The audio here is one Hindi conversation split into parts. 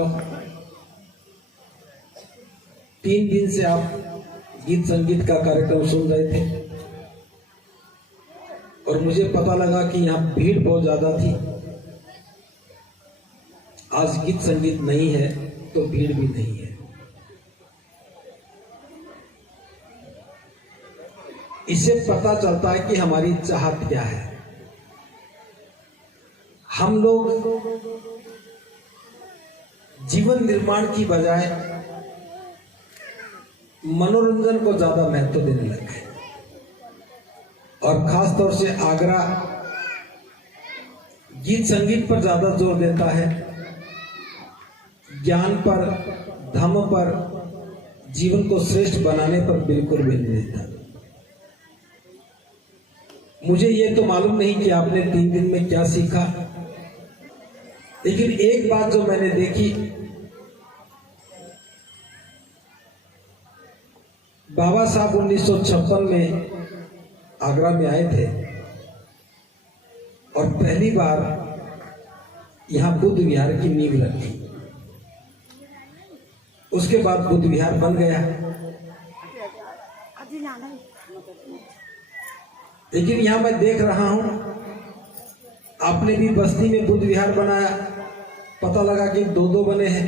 साहब, 3 दिन से आप गीत संगीत का कार्यक्रम सुन रहे थे और मुझे पता लगा कि यहाँ भीड़ बहुत ज्यादा थी। आज गीत संगीत नहीं है तो भीड़ भी नहीं है। इससे पता चलता है कि हमारी चाहत क्या है। हम लोग जीवन निर्माण की बजाय मनोरंजन को ज्यादा महत्व देने लगे और खास तौर से आगरा गीत संगीत पर ज्यादा जोर देता है, ज्ञान पर, धम्म पर, जीवन को श्रेष्ठ बनाने पर बिल्कुल भी नहीं देता। मुझे ये तो मालूम नहीं कि आपने 3 दिन में क्या सीखा, लेकिन एक बात जो मैंने देखी, बाबा साहब 1956 में आगरा में आए थे और पहली बार यहां बुद्ध विहार की नींव रखी। उसके बाद बुद्ध विहार बन गया, लेकिन यहां मैं देख रहा हूं आपने भी बस्ती में बुद्ध विहार बनाया। पता लगा कि 2-2 बने हैं,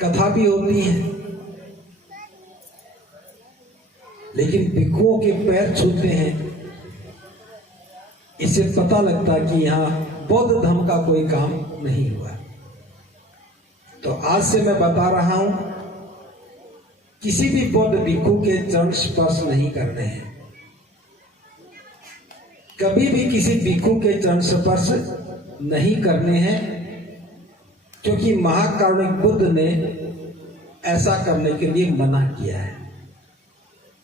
कथा भी होती है, लेकिन भिक्षुओं के पैर छूते हैं। इससे पता लगता कि यहां बौद्ध धर्म का कोई काम नहीं हुआ। तो आज से मैं बता रहा हूं, किसी भी बौद्ध भिक्षु के चरण स्पर्श नहीं करने हैं। कभी भी किसी भिक्षु के चरण स्पर्श नहीं करने हैं, क्योंकि महाकारुणिक बुद्ध ने ऐसा करने के लिए मना किया है।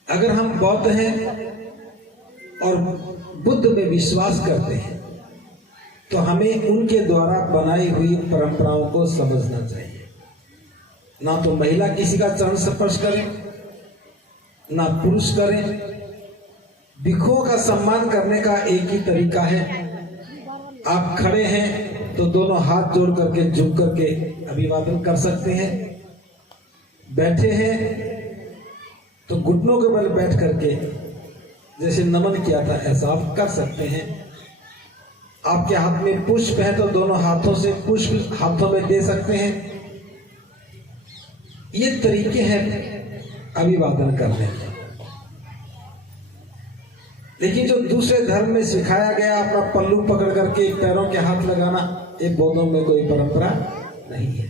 अगर हम बौद्ध हैं और बुद्ध में विश्वास करते हैं तो हमें उनके द्वारा बनाई हुई परंपराओं को समझना चाहिए। ना तो महिला किसी का चरण स्पर्श करे, ना पुरुष करे। भिक्षुओं का सम्मान करने का एक ही तरीका है, आप खड़े हैं तो दोनों हाथ जोड़ करके झुक करके अभिवादन कर सकते हैं, बैठे हैं तो घुटनों के बल बैठ करके जैसे नमन किया था ऐसा आप कर सकते हैं। आपके हाथ में पुष्प है तो दोनों हाथों से पुष्प हाथों में दे सकते हैं। ये तरीके हैं अभिवादन करने के। लेकिन जो दूसरे धर्म में सिखाया गया अपना पल्लू पकड़ करके पैरों के हाथ लगाना, ये बौद्धों में कोई परंपरा नहीं है।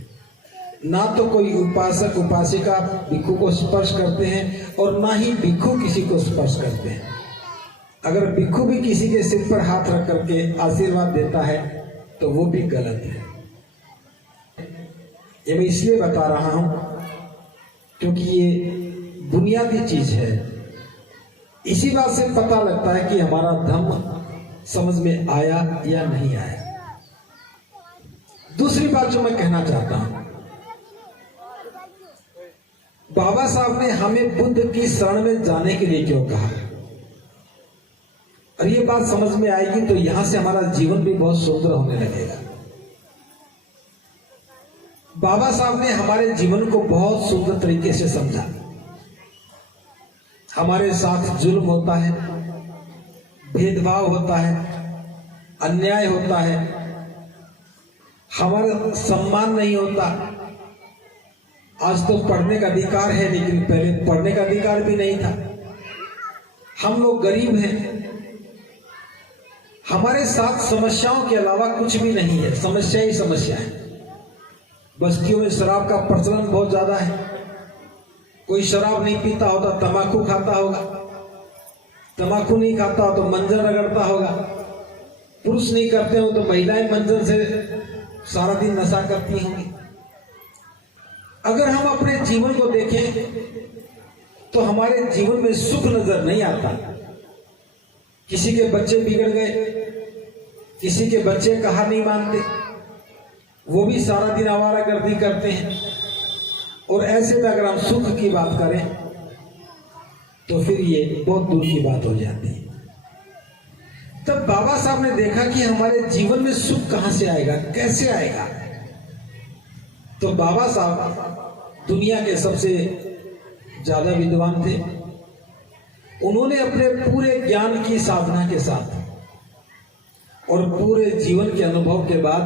ना तो कोई उपासक उपासिका भिक्षु को स्पर्श करते हैं और ना ही भिक्षु किसी को स्पर्श करते हैं। अगर भिक्षु भी किसी के सिर पर हाथ रख करके आशीर्वाद देता है तो वो भी गलत है। ये मैं इसलिए बता रहा हूं क्योंकि ये बुनियादी चीज है। इसी बात से पता लगता है कि हमारा धर्म समझ में आया या नहीं आया। दूसरी बात जो मैं कहना चाहता हूं, बाबा साहब ने हमें बुद्ध की शरण में जाने के लिए क्यों कहा, और ये बात समझ में आएगी तो यहां से हमारा जीवन भी बहुत सुंदर होने लगेगा। बाबा साहब ने हमारे जीवन को बहुत सुंदर तरीके से समझा। हमारे साथ जुल्म होता है, भेदभाव होता है, अन्याय होता है, हमारा सम्मान नहीं होता। आज तो पढ़ने का अधिकार है, लेकिन पहले पढ़ने का अधिकार भी नहीं था। हम लोग गरीब हैं, हमारे साथ समस्याओं के अलावा कुछ भी नहीं है, समस्या ही समस्या है। बस्तियों में शराब का प्रचलन बहुत ज्यादा है। कोई शराब नहीं पीता होता तंबाकू खाता होगा, तंबाकू नहीं खाता हो तो मंजन रगड़ता होगा, पुरुष नहीं करते हो तो महिलाएं मंजन से सारा दिन नशा करती होंगी। अगर हम अपने जीवन को देखें तो हमारे जीवन में सुख नजर नहीं आता। किसी के बच्चे बिगड़ गए, किसी के बच्चे कहा नहीं मानते, वो भी सारा दिन आवारागर्दी करते हैं। और ऐसे में अगर हम सुख की बात करें तो फिर ये बहुत दूर की बात हो जाती है। तब बाबा साहब ने देखा कि हमारे जीवन में सुख कहां से आएगा, कैसे आएगा। तो बाबा साहब दुनिया के सबसे ज्यादा विद्वान थे। उन्होंने अपने पूरे ज्ञान की साधना के साथ और पूरे जीवन के अनुभव के बाद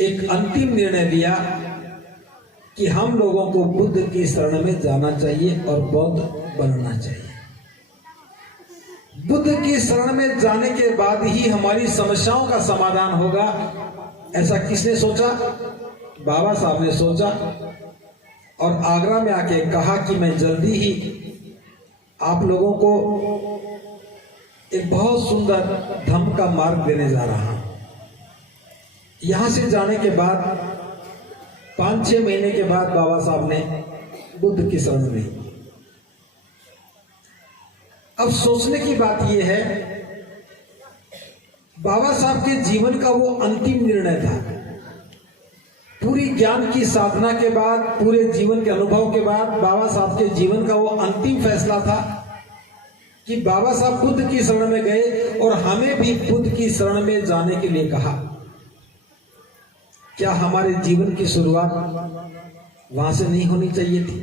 एक अंतिम निर्णय लिया कि हम लोगों को बुद्ध की शरण में जाना चाहिए और बौद्ध बनना चाहिए। बुद्ध की शरण में जाने के बाद ही हमारी समस्याओं का समाधान होगा। ऐसा किसने सोचा? बाबा साहब ने सोचा और आगरा में आके कहा कि मैं जल्दी ही आप लोगों को एक बहुत सुंदर धम्म का मार्ग देने जा रहा हूं। यहां से जाने के बाद 5-6 महीने के बाद बाबा साहब ने बुद्ध की शरण ली। अब सोचने की बात यह है, बाबा साहब के जीवन का वो अंतिम निर्णय था। पूरी ज्ञान की साधना के बाद, पूरे जीवन के अनुभव के बाद बाबा साहब के जीवन का वो अंतिम फैसला था कि बाबा साहब बुद्ध की शरण में गए और हमें भी बुद्ध की शरण में जाने के लिए कहा। क्या हमारे जीवन की शुरुआत वहां से नहीं होनी चाहिए थी?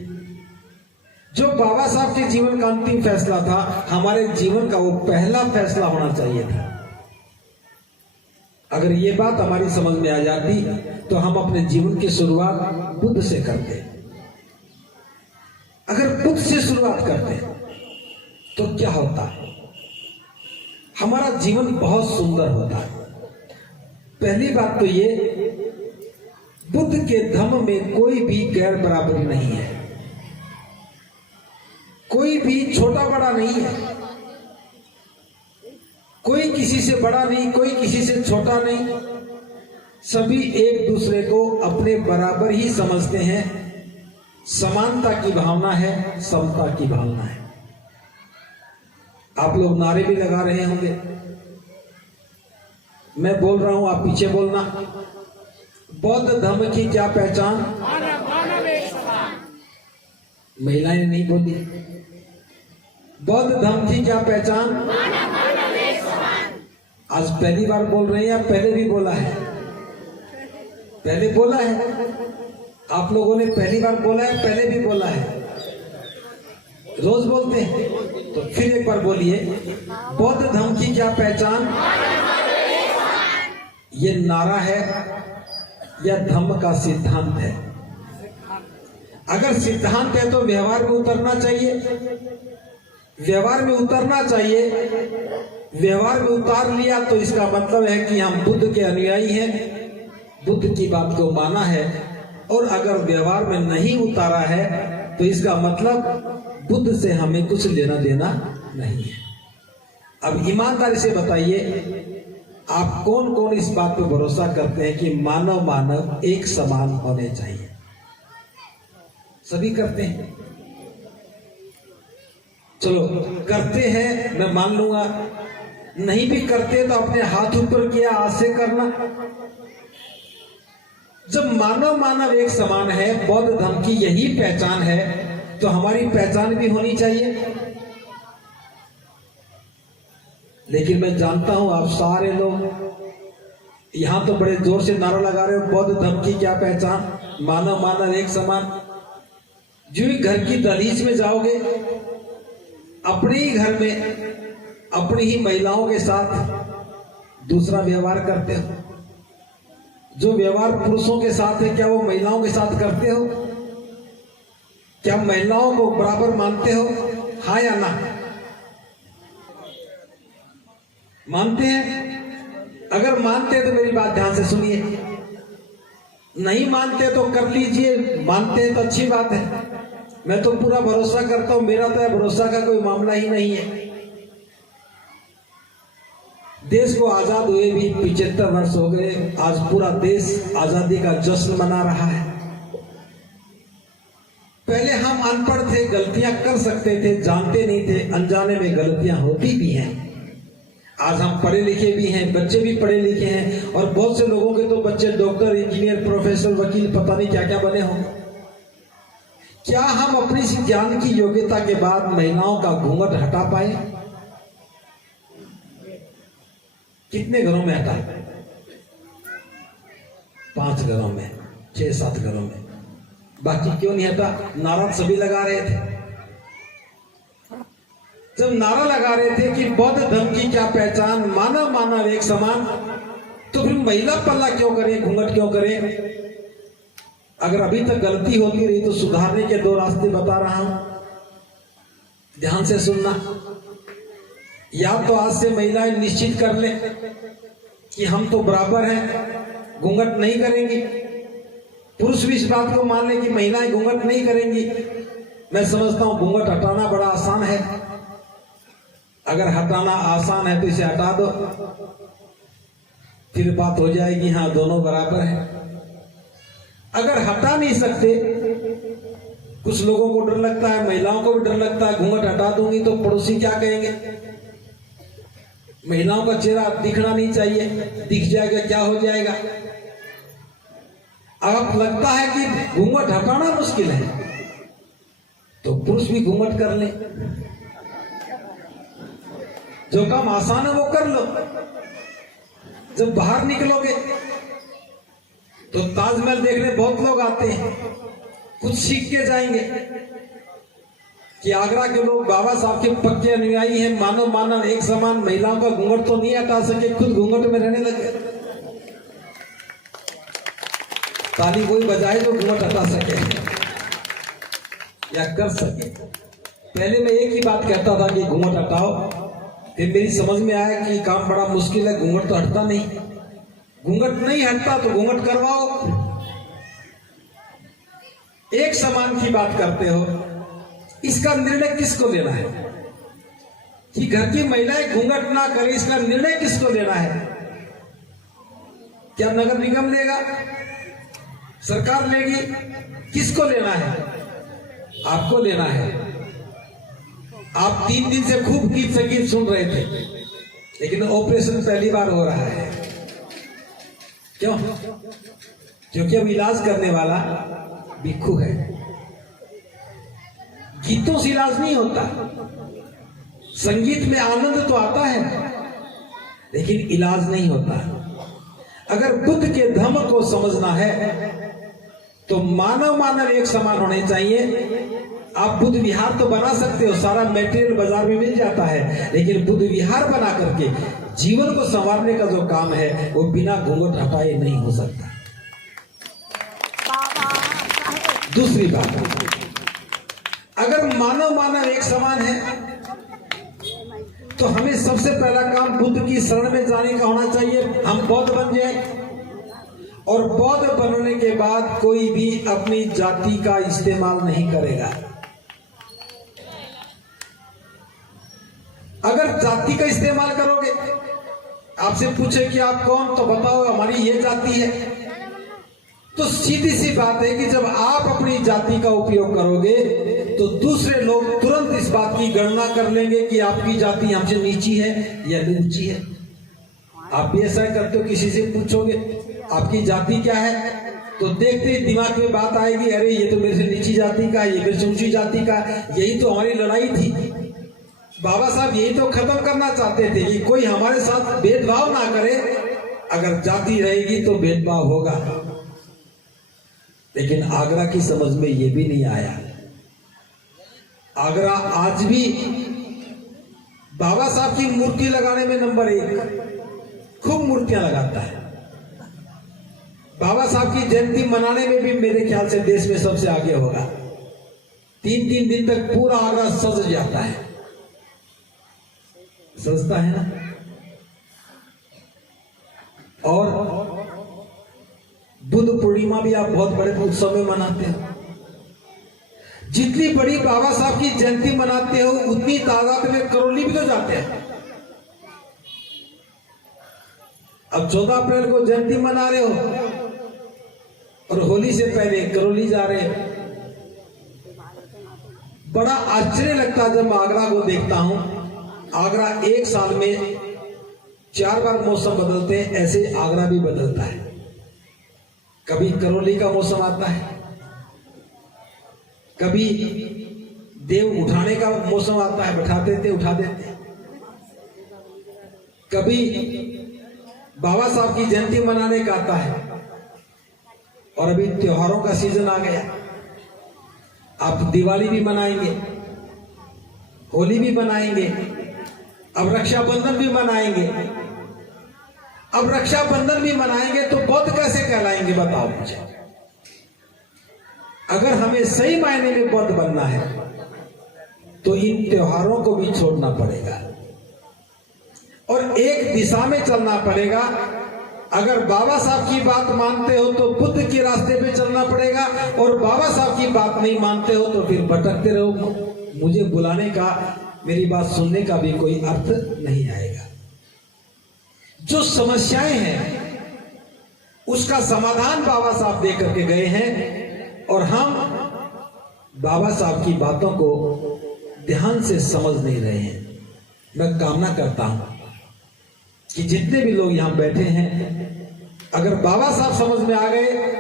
जो बाबा साहब के जीवन का अंतिम फैसला था, हमारे जीवन का वो पहला फैसला होना चाहिए था। अगर ये बात हमारी समझ में आ जाती तो हम अपने जीवन की शुरुआत बुद्ध से करते। अगर बुद्ध से शुरुआत करते तो क्या होता है? हमारा जीवन बहुत सुंदर होता है। पहली बात तो ये, बुद्ध के धम्म में कोई भी गैर बराबरी नहीं है, कोई भी छोटा बड़ा नहीं है, कोई किसी से बड़ा नहीं, कोई किसी से छोटा नहीं। सभी एक दूसरे को अपने बराबर ही समझते हैं। समानता की भावना है, समता की भावना है। आप लोग नारे भी लगा रहे होंगे, मैं बोल रहा हूं, आप पीछे बोलना। बौद्ध धर्म की क्या पहचान? महिलाएं नहीं बोली। बौद्ध धर्म की क्या पहचान? आज पहली बार बोल रहे हैं या पहले भी बोला है? पहले बोला है। आप लोगों ने पहली बार बोला है, पहले भी बोला है, रोज बोलते हैं। तो फिर एक बार बोलिए, बौद्ध धर्म की क्या पहचान? ये नारा है या धम्म का सिद्धांत है? अगर सिद्धांत है तो व्यवहार में उतरना चाहिए। व्यवहार में उतरना चाहिए। व्यवहार में उतार लिया तो इसका मतलब है कि हम बुद्ध के अनुयायी हैं, बुद्ध की बात को माना है। और अगर व्यवहार में नहीं उतारा है तो इसका मतलब बुद्ध से हमें कुछ लेना देना नहीं है। अब ईमानदारी से बताइए, आप कौन कौन इस बात पर भरोसा करते हैं कि मानव मानव एक समान होने चाहिए? सभी करते हैं। चलो करते हैं, मैं मान लूंगा। नहीं भी करते तो अपने हाथ ऊपर किया, आज से करना। जब मानव मानव एक समान है, बौद्ध धर्म की यही पहचान है, तो हमारी पहचान भी होनी चाहिए। लेकिन मैं जानता हूं आप सारे लोग यहां तो बड़े जोर से नारा लगा रहे हो, बौद्ध धर्म की क्या पहचान? मानव मानव एक समान। जो ही घर की दहलीज में जाओगे, अपने ही घर में अपनी ही महिलाओं के साथ दूसरा व्यवहार करते हो। जो व्यवहार पुरुषों के साथ है, क्या वो महिलाओं के साथ करते हो? क्या महिलाओं को बराबर मानते हो? हाँ या ना? मानते हैं? अगर मानते हैं तो मेरी बात ध्यान से सुनिए। नहीं मानते तो कर लीजिए, मानते हैं तो अच्छी बात है। मैं तो पूरा भरोसा करता हूं, मेरा तो भरोसा का कोई मामला ही नहीं है। देश को आजाद हुए भी 75 वर्ष हो गए। आज पूरा देश आजादी का जश्न मना रहा है। पहले हम अनपढ़ थे, गलतियां कर सकते थे, जानते नहीं थे, अनजाने में गलतियां होती भी हैं। आज हम पढ़े लिखे भी हैं, बच्चे भी पढ़े लिखे हैं, और बहुत से लोगों के तो बच्चे डॉक्टर, इंजीनियर, प्रोफेसर, वकील, पता नहीं क्या क्या बने हों। क्या हम अपनी ज्ञान की योग्यता के बाद महिलाओं का घूंघट हटा पाए? कितने घरों में हटा? 5 घरों में, 6-7 घरों में, बाकी क्यों नहीं हटा? नारा सभी लगा रहे थे। जब नारा लगा रहे थे कि बौद्ध धर्म की क्या पहचान, मानव मानव एक समान, तो फिर महिला पल्ला क्यों करें, घूंघट क्यों करें? अगर अभी तक गलती होती रही तो सुधारने के 2 रास्ते बता रहा हूं, ध्यान से सुनना। या तो आज से महिलाएं निश्चित कर ले कि हम तो बराबर हैं, घूंघट नहीं करेंगी। पुरुष भी इस बात को मान ले कि महिलाएं घूंघट नहीं करेंगी। मैं समझता हूं घूंघट हटाना बड़ा आसान है। अगर हटाना आसान है तो इसे हटा दो, फिर बात हो जाएगी हाँ दोनों बराबर हैं। अगर हटा नहीं सकते, कुछ लोगों को डर लगता है, महिलाओं को भी डर लगता है, घूंघट हटा दूंगी तो पड़ोसी क्या कहेंगे, महिलाओं का चेहरा दिखना नहीं चाहिए, दिख जाएगा क्या हो जाएगा। अब लगता है कि घूंघट हटाना मुश्किल है तो पुरुष भी घूंघट कर ले, जो काम आसान है वो कर लो। जब बाहर निकलोगे तो ताजमहल देखने बहुत लोग आते हैं, कुछ सीख के जाएंगे कि आगरा के लोग बाबा साहब के पक्के अनुयायी हैं, मानव मानव एक समान, महिलाओं का घूंघट तो नहीं हटा सके, खुद घूंघट में रहने लगे। ताली कोई बजाए जो घूंघट हटा सके या कर सके। पहले मैं एक ही बात कहता था कि घूंघट हटाओ, फिर मेरी समझ में आया कि काम बड़ा मुश्किल है, घूंघट तो हटता नहीं। घूंघट नहीं हटता तो घूंघट करवाओ। एक समान की बात करते हो, इसका निर्णय किसको लेना है कि घर की महिलाएं घूंघट ना करे? इसका निर्णय किसको लेना है? क्या नगर निगम लेगा, सरकार लेगी? किसको लेना है? आपको लेना है। आप 3 दिन से खूब गीत संगीत सुन रहे थे, लेकिन ऑपरेशन पहली बार हो रहा है। क्यों? क्योंकि अब इलाज करने वाला भिक्खु है। गीतों से इलाज नहीं होता। संगीत में आनंद तो आता है, लेकिन इलाज नहीं होता। अगर बुद्ध के धम्म को समझना है तो मानव मानव एक समान होने चाहिए। आप बुद्ध विहार तो बना सकते हो, सारा मटेरियल बाजार में मिल जाता है, लेकिन बुद्ध विहार बना करके जीवन को संवारने का जो काम है वो बिना घूंघट हटाए नहीं हो सकता। दूसरी बात, अगर मानव मानव एक समान है तो हमें सबसे पहला काम बुद्ध की शरण में जाने का होना चाहिए। हम बौद्ध बन जाए, और बौद्ध बनने के बाद कोई भी अपनी जाति का इस्तेमाल नहीं करेगा। अगर जाति का इस्तेमाल करोगे, आपसे पूछे कि आप कौन, तो बताओ हमारी ये जाति है, तो सीधी सी बात है कि जब आप अपनी जाति का उपयोग करोगे तो दूसरे लोग तुरंत इस बात की गणना कर लेंगे कि आपकी जाति हमसे नीची है या ऊंची है। आप भी ऐसा करते हो, किसी से पूछोगे आपकी जाति क्या है, तो देखते ही दिमाग में बात आएगी, अरे ये तो मेरे से नीची जाति का, ये मेरे से ऊंची जाति का। यही तो हमारी लड़ाई थी। बाबा साहब यही तो खत्म करना चाहते थे कि कोई हमारे साथ भेदभाव ना करे। अगर जाति रहेगी तो भेदभाव होगा, लेकिन आगरा की समझ में ये भी नहीं आया। आगरा आज भी बाबा साहब की मूर्ति लगाने में नंबर 1, खूब मूर्तियां लगाता है। बाबा साहब की जयंती मनाने में भी मेरे ख्याल से देश में सबसे आगे होगा। 3-3 दिन तक पूरा आगरा सज जाता है, सजता है ना। और बुद्ध पूर्णिमा भी आप बहुत बड़े उत्सव में मनाते हो। जितनी बड़ी बाबा साहब की जयंती मनाते हो उतनी तादाद में करौली भी तो जाते हैं। अब 14 अप्रैल को जयंती मना रहे हो और होली से पहले करौली जा रहे हो। बड़ा आश्चर्य लगता है जब मैं आगरा को देखता हूं। आगरा एक साल में 4 बार मौसम बदलते हैं, ऐसे आगरा भी बदलता है। कभी करौली का मौसम आता है, कभी देव उठाने का मौसम आता है, बैठा देते उठा देते। कभी बाबा साहब की जयंती मनाने का आता है, और अभी त्योहारों का सीजन आ गया। आप दिवाली भी मनाएंगे, होली भी मनाएंगे, अब रक्षाबंधन भी मनाएंगे। अब रक्षाबंधन भी मनाएंगे तो बौद्ध कैसे कहलाएंगे बताओ मुझे। अगर हमें सही मायने में बौद्ध बनना है तो इन त्योहारों को भी छोड़ना पड़ेगा और एक दिशा में चलना पड़ेगा। अगर बाबा साहब की बात मानते हो तो बुद्ध के रास्ते पे चलना पड़ेगा और बाबा साहब की बात नहीं मानते हो तो फिर भटकते रहो। मुझे बुलाने का, मेरी बात सुनने का भी कोई अर्थ नहीं आएगा। जो समस्याएं हैं उसका समाधान बाबा साहब दे करके गए हैं और हम बाबा साहब की बातों को ध्यान से समझ नहीं रहे हैं। मैं कामना करता हूं कि जितने भी लोग यहां बैठे हैं, अगर बाबा साहब समझ में आ गए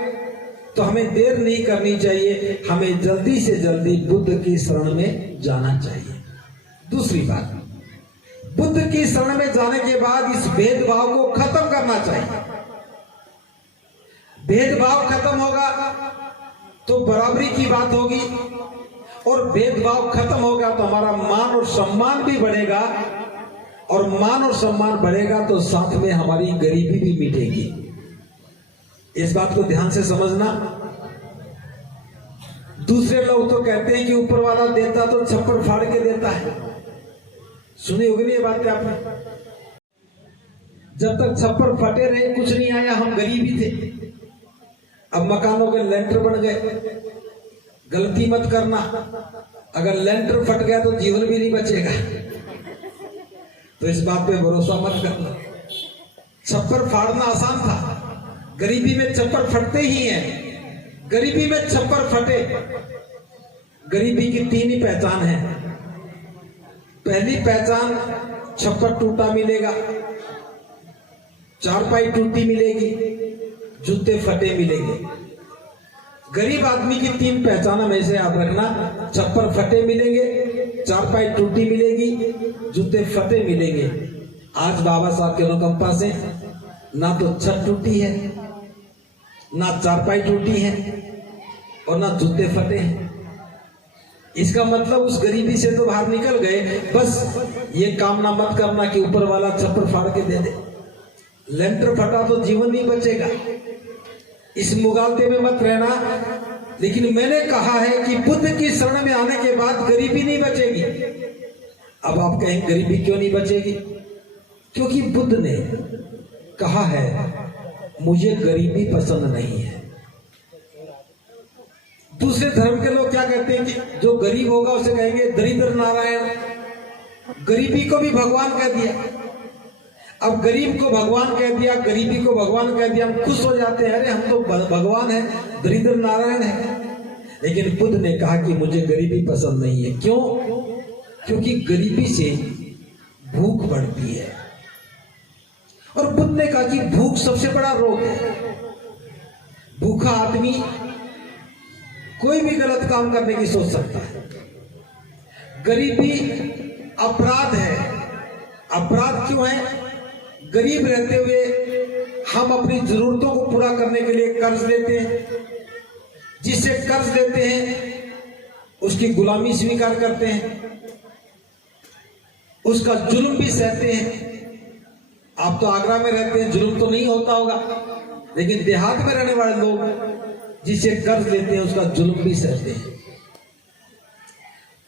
तो हमें देर नहीं करनी चाहिए, हमें जल्दी से जल्दी बुद्ध की शरण में जाना चाहिए। दूसरी बात, बुद्ध की शरण में जाने के बाद इस भेदभाव को खत्म करना चाहिए। भेदभाव खत्म होगा तो बराबरी की बात होगी और भेदभाव खत्म होगा तो हमारा मान और सम्मान भी बढ़ेगा और मान और सम्मान बढ़ेगा तो साथ में हमारी गरीबी भी मिटेगी। इस बात को ध्यान से समझना। दूसरे लोग तो कहते हैं कि ऊपर वाला देता तो छप्पर फाड़ के देता है। सुनी होगी ये बातें आपने। जब तक छप्पर फटे रहे कुछ नहीं आया, हम गरीब ही थे। अब मकानों के लेंटर बन गए। गलती मत करना, अगर लेंटर फट गया तो जीवन भी नहीं बचेगा, तो इस बात पे भरोसा मत करना। छप्पर फाड़ना आसान था, गरीबी में छप्पर फटते ही हैं। गरीबी में छप्पर फटे। गरीबी की तीन ही पहचान है। पहली पहचान, छप्पर टूटा मिलेगा, चारपाई टूटी मिलेगी, जूते फटे मिलेंगे। गरीब आदमी की तीन पहचान में से याद रखना, छप्पर फटे मिलेंगे, चारपाई टूटी मिलेगी, जूते फटे मिलेंगे। आज बाबा साहब के अनुकंपा से ना तो छत टूटी है, ना चारपाई टूटी है और ना जूते फटे हैं। इसका मतलब उस गरीबी से तो बाहर निकल गए। बस ये कामना मत करना कि ऊपर वाला छप्पर फाड़ के दे दे। लेंटर फटा तो जीवन नहीं बचेगा, इस मुगालते में मत रहना। लेकिन मैंने कहा है कि बुद्ध की शरण में आने के बाद गरीबी नहीं बचेगी। अब आप कहें गरीबी क्यों नहीं बचेगी? क्योंकि बुद्ध ने कहा है मुझे गरीबी पसंद नहीं है। दूसरे धर्म के लोग क्या कहते हैं कि जो गरीब होगा उसे कहेंगे दरिद्र नारायण। गरीबी को भी भगवान कह दिया। अब गरीब को भगवान कह दिया, गरीबी को भगवान कह दिया, हम खुश हो जाते हैं, अरे हम तो भगवान है, दरिद्र नारायण है। लेकिन बुद्ध ने कहा कि मुझे गरीबी पसंद नहीं है। क्यों? क्योंकि गरीबी से भूख बढ़ती है और बुद्ध ने कहा कि भूख सबसे बड़ा रोग है। भूखा आदमी कोई भी गलत काम करने की सोच सकता है। गरीबी अपराध है। अपराध क्यों है? गरीब रहते हुए हम अपनी जरूरतों को पूरा करने के लिए कर्ज लेते हैं। जिससे कर्ज लेते हैं उसकी गुलामी स्वीकार करते हैं, उसका जुल्म भी सहते हैं। आप तो आगरा में रहते हैं, जुल्म तो नहीं होता होगा, लेकिन देहात में रहने वाले लोग जिससे कर्ज लेते हैं उसका जुल्म भी सहते हैं।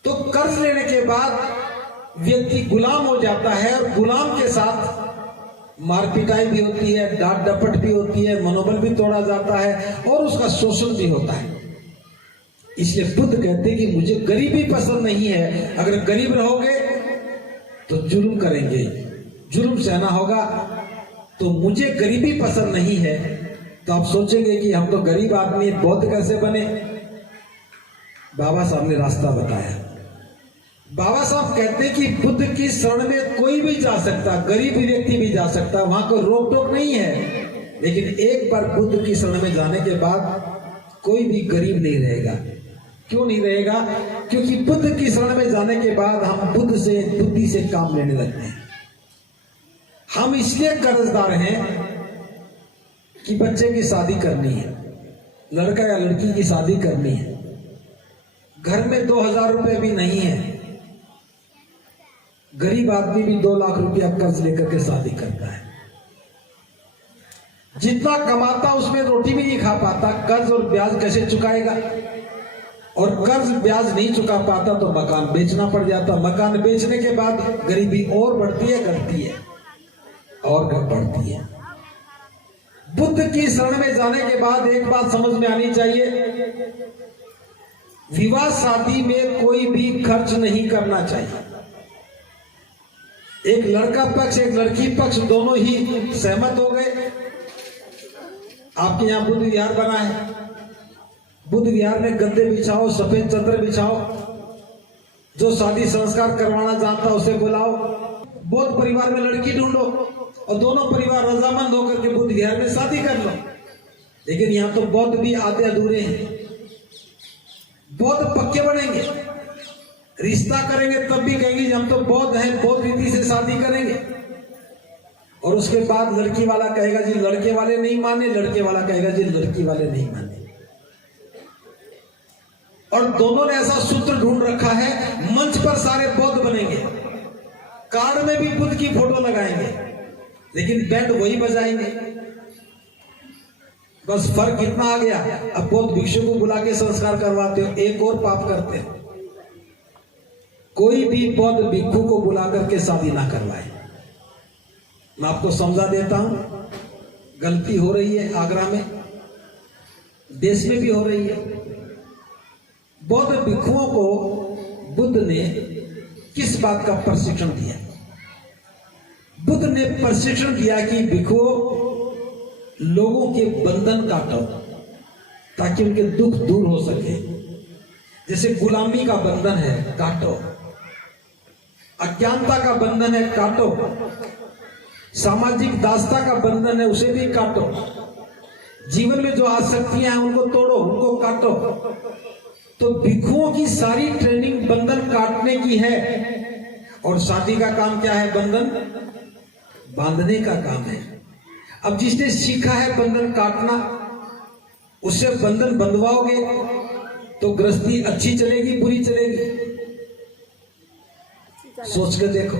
तो कर्ज लेने के बाद व्यक्ति गुलाम हो जाता है और गुलाम के साथ मारपिटाई भी होती है, डांट डपट भी होती है, मनोबल भी तोड़ा जाता है और उसका शोषण भी होता है। इसलिए बुद्ध कहते हैं कि मुझे गरीबी पसंद नहीं है। अगर गरीब रहोगे तो जुल्म करेंगे, जुल्म सहना होगा। तो मुझे गरीबी पसंद नहीं है। तो आप सोचेंगे कि हम तो गरीब आदमी, बौद्ध कैसे बने? बाबा साहब ने रास्ता बताया। बाबा साहब कहते हैं कि बुद्ध की शरण में कोई भी जा सकता, गरीब व्यक्ति भी जा सकता, वहां कोई रोक टोक नहीं है। लेकिन एक बार बुद्ध की शरण में जाने के बाद कोई भी गरीब नहीं रहेगा। क्यों नहीं रहेगा? क्योंकि बुद्ध की शरण में जाने के बाद हम बुद्धि से काम लेने लगते हैं। हम इसलिए कर्जदार हैं कि बच्चे की शादी करनी है, लड़का या लड़की की शादी करनी है, घर में 2,000 रुपए भी नहीं है, गरीब आदमी भी 2 लाख रुपया कर्ज लेकर के शादी करता है। जितना कमाता उसमें रोटी भी नहीं खा पाता, कर्ज और ब्याज कैसे चुकाएगा? और कर्ज ब्याज नहीं चुका पाता तो मकान बेचना पड़ जाता। मकान बेचने के बाद गरीबी और बढ़ती है, घटती है और बढ़ती है। बुद्ध की शरण में जाने के बाद एक बात समझ में आनी चाहिए, विवाह शादी में कोई भी खर्च नहीं करना चाहिए। एक लड़का पक्ष एक लड़की पक्ष दोनों ही सहमत हो गए। आपके यहां बुद्ध विहार बना है, बुद्ध विहार में गद्दे बिछाओ, सफेद चादर बिछाओ, जो शादी संस्कार करवाना चाहता उसे बुलाओ, बौद्ध परिवार में लड़की ढूंढो और दोनों परिवार रजामंद होकर के बुद्ध विहार में शादी कर लो। लेकिन यहां तो बौद्ध भी आधे अधूरे हैं। बौद्ध पक्के बनेंगे, रिश्ता करेंगे तब भी कहेंगे हम तो बौद्ध हैं, बौद्ध रीति से शादी करेंगे। और उसके बाद लड़की वाला कहेगा जी लड़के वाले नहीं माने, लड़के वाला कहेगा जी लड़की वाले नहीं माने। और दोनों ने ऐसा सूत्र ढूंढ रखा है, मंच पर सारे बौद्ध बनेंगे, कार्ड में भी बुद्ध की फोटो लगाएंगे, लेकिन बैंड वही बजाएंगे। बस फर्क इतना आ गया, अब बौद्ध भिक्षु को बुला के संस्कार करवाते हो, एक और पाप करते हो। कोई भी बौद्ध भिक्षु को बुला करके शादी ना करवाए। मैं आपको समझा देता हूं, गलती हो रही है आगरा में, देश में भी हो रही है। बौद्ध भिक्षुओं को बुद्ध ने किस बात का प्रशिक्षण दिया? बुद्ध ने प्रशिक्षण दिया कि भिक्षुओं लोगों के बंधन काटो ताकि उनके दुख दूर हो सके। जैसे गुलामी का बंधन है, काटो। अज्ञानता का बंधन है, काटो। सामाजिक दासता का बंधन है, उसे भी काटो। जीवन में जो आसक्तियां हैं उनको तोड़ो, उनको काटो। तो भिक्षुओं की सारी ट्रेनिंग बंधन काटने की है। और शादी का काम क्या है? बंधन बांधने का काम है। अब जिसने सीखा है बंधन काटना, उससे बंधन बंधवाओगे तो गृहस्थी अच्छी चलेगी बुरी चलेगी? सोच के देखो,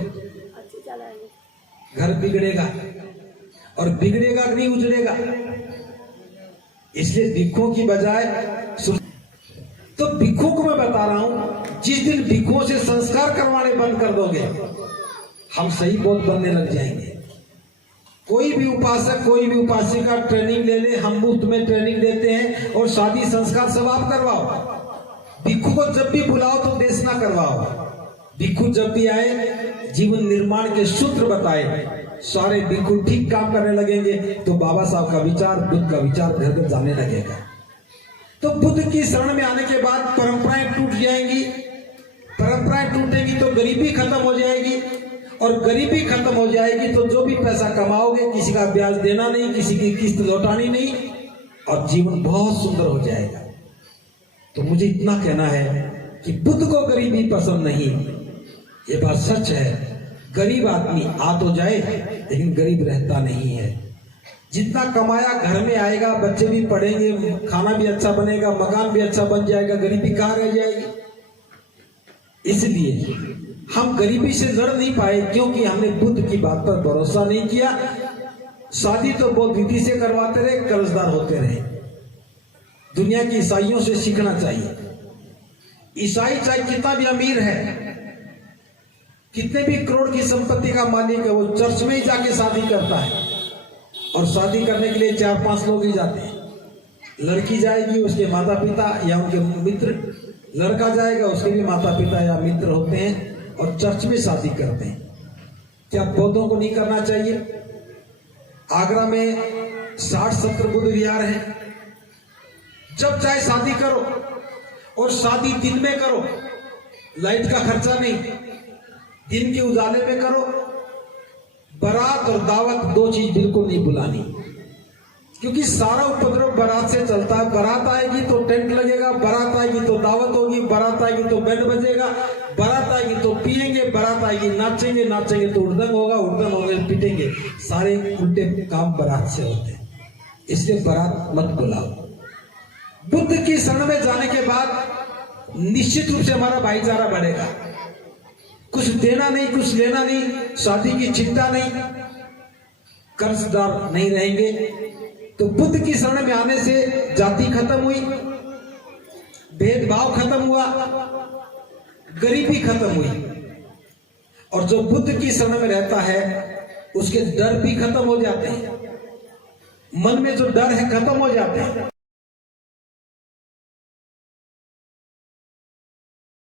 घर बिगड़ेगा और बिगड़ेगा नहीं उजड़ेगा। इसलिए भिक्षुओं की बजाय, तो भिक्षुओं को मैं बता रहा हूं, जिस दिन भिक्षुओं से संस्कार करवाने बंद कर दोगे, हम सही बौद्ध बनने लग जाएंगे। कोई भी उपासक कोई भी उपासिका ट्रेनिंग ले ले, हम मुफ्त में ट्रेनिंग देते हैं और शादी संस्कार सब आप करवाओ। भिक्षु को जब भी बुलाओ तो देश ना करवाओ। भिक्षु जब भी आए जीवन निर्माण के सूत्र बताए, सारे भिक्षु ठीक काम करने लगेंगे तो बाबा साहब का विचार, बुद्ध का विचार घर घर जाने लगेगा। तो बुद्ध की शरण में आने के बाद परंपराएं टूट जाएंगी। परंपराएं टूटेंगी तो गरीबी खत्म हो जाएगी, और गरीबी खत्म हो जाएगी तो जो भी पैसा कमाओगे किसी का ब्याज देना नहीं, किसी की किस्त लौटानी नहीं, और जीवन बहुत सुंदर हो जाएगा। तो मुझे इतना कहना है कि बुद्ध को गरीबी पसंद नहीं, ये बात सच है। गरीब आदमी आ तो जाए लेकिन गरीब रहता नहीं है। जितना कमाया घर में आएगा, बच्चे भी पढ़ेंगे, खाना भी अच्छा बनेगा, मकान भी अच्छा बन जाएगा, गरीबी कहाँ रह जाएगी? इसलिए हम गरीबी से लड़ नहीं पाए क्योंकि हमने बुद्ध की बात पर भरोसा नहीं किया। शादी तो बहुत विधि से करवाते रहे, कर्जदार होते रहे। दुनिया के ईसाइयों से सीखना चाहिए। ईसाई चाहे कितना भी अमीर है, कितने भी करोड़ की संपत्ति का मालिक है, वो चर्च में ही जाके शादी करता है, और शादी करने के लिए 4-5 लोग ही जाते हैं। लड़की जाएगी, उसके माता पिता या उनके मित्र, लड़का जाएगा, उसके भी माता पिता या मित्र होते हैं, और चर्च में शादी करते हैं। क्या बौद्धों को नहीं करना चाहिए? आगरा में 60-70 बुद्ध विहार हैं। जब चाहे शादी करो, और शादी दिन में करो, लाइट का खर्चा नहीं, दिन के उजाले में करो। बारात और दावत 2 चीज बिल्कुल नहीं बुलानी, क्योंकि सारा उपद्रव बारात से चलता है। बारात आएगी तो टेंट लगेगा, बारात आएगी तो दावत होगी, बारात आएगी तो बैंड बजेगा, बारात आएगी तो पिएंगे, बारात आएगी नाचेंगे, नाचेंगे तो उड़दंग होगा, उड़दंग होगा पिटेंगे। सारे उल्टे काम बारात से होते हैं। इसलिए बारात मत बुलाओ। बुद्ध की शरण में जाने के बाद निश्चित रूप से हमारा भाईचारा बढ़ेगा। कुछ देना नहीं, कुछ लेना नहीं, शादी की चिंता नहीं, कर्जदार नहीं रहेंगे। तो बुद्ध की शरण में आने से जाति खत्म हुई, भेदभाव खत्म हुआ, गरीबी खत्म हुई। और जो बुद्ध की शरण में रहता है उसके डर भी खत्म हो जाते हैं, मन में जो डर है खत्म हो जाते हैं।